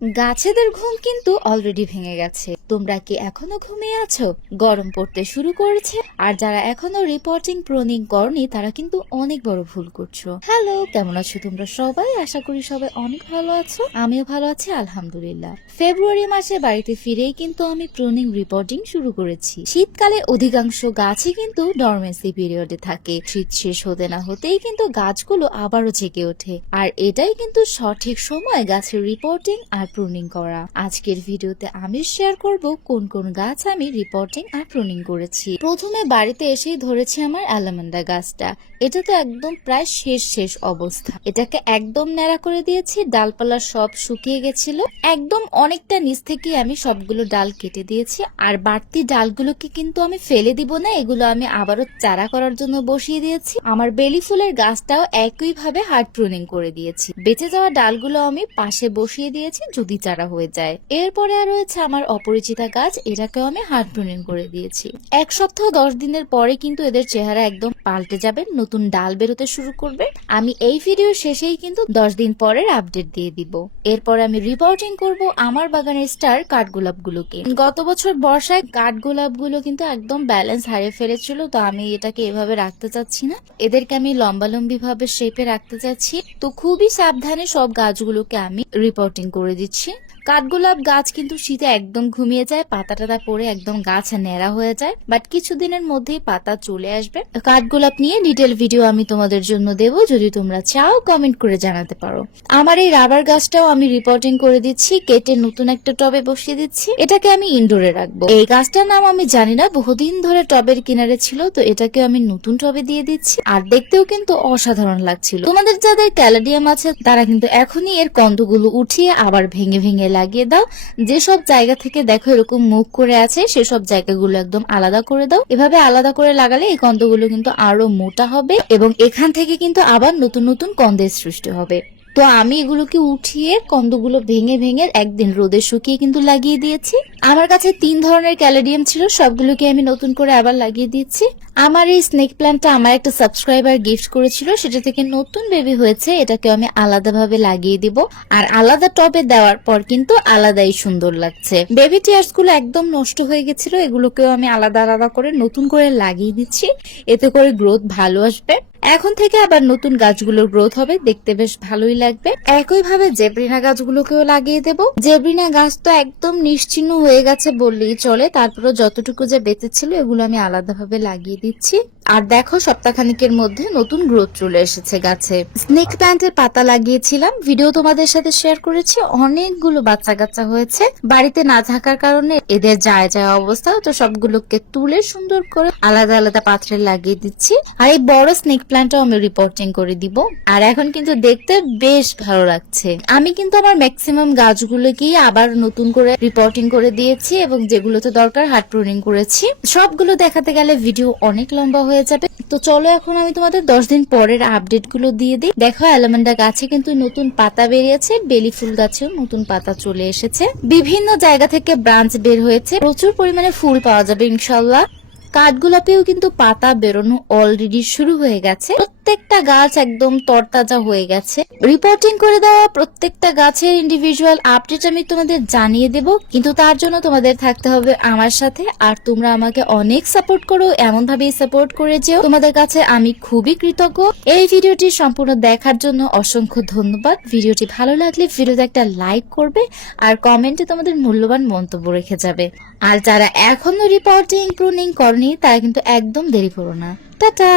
গাছেদের ঘুম কিন্তু অলরেডি ভেঙে গেছে। তোমরা কি এখনো ঘুমিয়ে আছো? গরম পড়তে শুরু করেছে, আর যারা এখনো রিপোর্টিং প্রুনিং করনি তারা কিন্তু অনেক বড় ভুল করছো। হ্যালো, কেমন আছো তোমরা সবাই? আশা করি সবাই অনেক ভালো আছো। আমিও ভালো আছি আলহামদুলিল্লাহ। ফেব্রুয়ারি মাসে বাড়িতে ফিরেই কিন্তু আমি প্রুনিং রিপোর্টিং শুরু করেছি। শীতকালে অধিকাংশ গাছই কিন্তু ডরমেন্সি পিরিয়ডে থাকে। শীত শেষ হতে না হতেই কিন্তু গাছগুলো আবারও জেগে ওঠে, আর এটাই কিন্তু সঠিক সময় গাছের রিপোর্টিং আর প্রুনিং করা। আজকের ভিডিওতে আমি শেয়ার করব কোন কোন গাছ আমি রিপোর্টিং আর প্রুনিং করেছি। প্রথমে বাড়িতে এসেই ধরেছি আমার অ্যালামান্ডা গাছটা। এটা তো একদম প্রায় শেষ অবস্থা। এটাকে একদম ন্যাড়া করে দিয়েছি, ডালপালা সব শুকিয়ে গেছিল। একদম অনেকটা নিচ থেকে আমি সবগুলো ডাল কেটে দিয়েছি, আর বাড়তি ডালগুলোকে কিন্তু আমি ফেলে দিব না, এগুলো আমি আবারও চারা করার জন্য বসিয়ে দিয়েছি। আমার বেলি ফুলের গাছটাও একইভাবে হার্ড প্রুনিং করে দিয়েছি। বেঁচে যাওয়া ডালগুলো আমি পাশে বসিয়ে দিয়েছি যদি চারা হয়ে যায়। এরপরে আর রয়েছে আমার অপরিচিতা গাছ, এটাকেও আমি হার্ড প্রুনিং করে দিয়েছি। 1 সপ্তাহ 10 দিনের পরে কিন্তু এদের চেহারা একদম পাল্টে যাবে, নতুন ডাল বেরোতে শুরু করবে। আমি এই ভিডিও শেষেই কিন্তু 10 দিন পরের আপডেট দিয়ে দিব। এরপর আমি রিপোর্টিং করব আমার বাগানের স্টার কাঠগোলাপ গুলোকে। গত বছর বর্ষায় কাঠগোলাপ গুলো কিন্তু একদম ব্যালেন্স হারিয়ে ফেলেছিল, তো আমি এটাকে এভাবে রাখতে চাচ্ছি না। এদেরকে আমি লম্বালম্বি ভাবে শেপে রাখতে চাচ্ছি, তো খুবই সাবধানে সব গাছগুলোকে আমি রিপোর্টিং করে দিচ্ছি। কাঠগোলাপ গাছ কিন্তু শীতে একদম ঘুমিয়ে যায়, পাতা টাতা পড়ে একদম গাছ ন্যাড়া হয়ে যায়, বাট কিছুদিনের মধ্যেই পাতা চলে আসবে। কাঠগোলাপ নিয়ে ডিটেল ভিডিও আমি তোমাদের জন্য দেব, যদি তোমরা চাও কমেন্ট করে জানাতে পারো। আমার এই রাবার গাছটাও আমি রিপোর্টিং করে দিচ্ছি, কেটে নতুন একটা টবে বসিয়ে দিচ্ছি। এটাকে আমি ইনডোরে রাখবো। এই গাছটার নাম আমি জানি না, বহুদিন ধরে টবের কিনারে ছিল, তো এটাকে আমি নতুন টবে দিয়ে দিচ্ছি। আর দেখতেও কিন্তু অসাধারণ লাগছিল। তোমাদের যাদের ক্যালাডিয়াম আছে তারা কিন্তু এখনই এর কন্দগুলো উঠিয়ে আবার ভেঙে ভেঙে লাগিয়ে দাও। যেসব জায়গা থেকে দেখো এরকম মুখ করে আছে সেসব জায়গাগুলো একদম আলাদা করে দাও। এভাবে আলাদা করে লাগালে এই কন্দগুলো কিন্তু আরো মোটা হবে, এবং এখান থেকে কিন্তু আবার নতুন নতুন কন্দের সৃষ্টি হবে। তো আমি এগুলোকে উঠিয়ে কন্দগুলো ভেঙে ভেঙে একদিন রোদে শুকিয়ে কিন্তু লাগিয়ে দিয়েছি। আমার কাছে 3 ধরনের ক্যালেডিয়াম ছিল, সবগুলোকে আমি নতুন করে আবার লাগিয়ে দিচ্ছি। আমার এই স্নেক প্ল্যান্টটা আমার একটা সাবস্ক্রাইবার গিফট করেছিল, সেটা থেকে নতুন বেবি হয়েছে। এটাকে আমি আলাদাভাবে লাগিয়ে দিব, আর আলাদা টবে দেওয়ার পর কিন্তু আলাদাই সুন্দর লাগছে। বেবি টিয়ার্স গুলো একদম নষ্ট হয়ে গেছিল, এগুলোকেও আমি আলাদা আলাদা করে নতুন করে লাগিয়ে দিচ্ছি, এতে করে গ্রোথ ভালো আসবে। এখন থেকে আবার নতুন গাছগুলোর গ্রোথ হবে, দেখতে বেশ ভালোই লাগবে। একইভাবে জেব্রিনা গাছগুলোকেও লাগিয়ে দেব। জেব্রিনা গাছ তো একদম নিশ্চিহ্ন হয়ে গেছে বললেই চলে, তারপরে যতটুকু যে বেঁচে ছিল এগুলো আমি আলাদাভাবে লাগিয়ে দিচ্ছি। আর দেখো সপ্তাহখানিকের মধ্যে নতুন গ্রোথ চলে এসেছে গাছে। স্নেক প্ল্যান্টের পাতা লাগিয়েছিলাম, ভিডিও তোমাদের সাথে শেয়ার করেছি। অনেকগুলো বাচ্চা কাচ্চা হয়েছে, বাড়িতে না থাকার কারণে এদের যায় অবস্থা, তো সবগুলোকে তুলে সুন্দর করে আলাদা আলাদা পাত্রে লাগিয়ে দিচ্ছি। আর এই বড় স্নেক প্ল্যান্টটাও আমি রিপোর্টিং করে দিব, আর এখন কিন্তু দেখতে বেশ ভালো লাগছে। আমি কিন্তু আমার ম্যাক্সিমাম গাছগুলোকেই আবার নতুন করে রিপোর্টিং করে দিয়েছি, এবং যেগুলোতে দরকার হার্ড প্রুনিং করেছি। সবগুলো দেখাতে গেলে ভিডিও অনেক লম্বা হয়ে যাবে, তো চলো এখন আমি তোমাদের 10 দিন পরের আপডেট গুলো দিয়ে দিই। দেখো অ্যালামান্ডা গাছে কিন্তু নতুন পাতা বেরিয়েছে, বেলি ফুল গাছেও নতুন পাতা চলে এসেছে, বিভিন্ন জায়গা থেকে ব্রাঞ্চ বের হয়েছে, প্রচুর পরিমাণে ফুল পাওয়া যাবে ইনশাল্লাহ। কাঠগোলাপেও কিন্তু পাতা বেরোনো অলরেডি শুরু হয়ে গেছে, প্রত্যেকটা গাছ একদম তরতাজা হয়ে গেছে। রিপোর্টিং করে দেওয়া প্রত্যেকটা গাছের ইন্ডিভিজুয়াল আপডেট আমি তোমাদের জানিয়ে দেব, কিন্তু তার জন্য তোমাদের থাকতে হবে আমার সাথে। আর তোমরা আমাকে অনেক সাপোর্ট করো, এমন ভাবেই সাপোর্ট করে যেও, তোমাদের কাছে আমি খুবই কৃতজ্ঞ। এই ভিডিওটি সম্পূর্ণ দেখার জন্য অসংখ্য ধন্যবাদ। ভিডিওটি ভালো লাগলে ভিডিওতে একটা লাইক করবে, আর কমেন্টে তোমাদের মূল্যবান মন্তব্য রেখে যাবে। আর যারা এখনো রিপোর্টিং প্রুনিং করনি তারা কিন্তু একদম দেরি করো না। টাটা।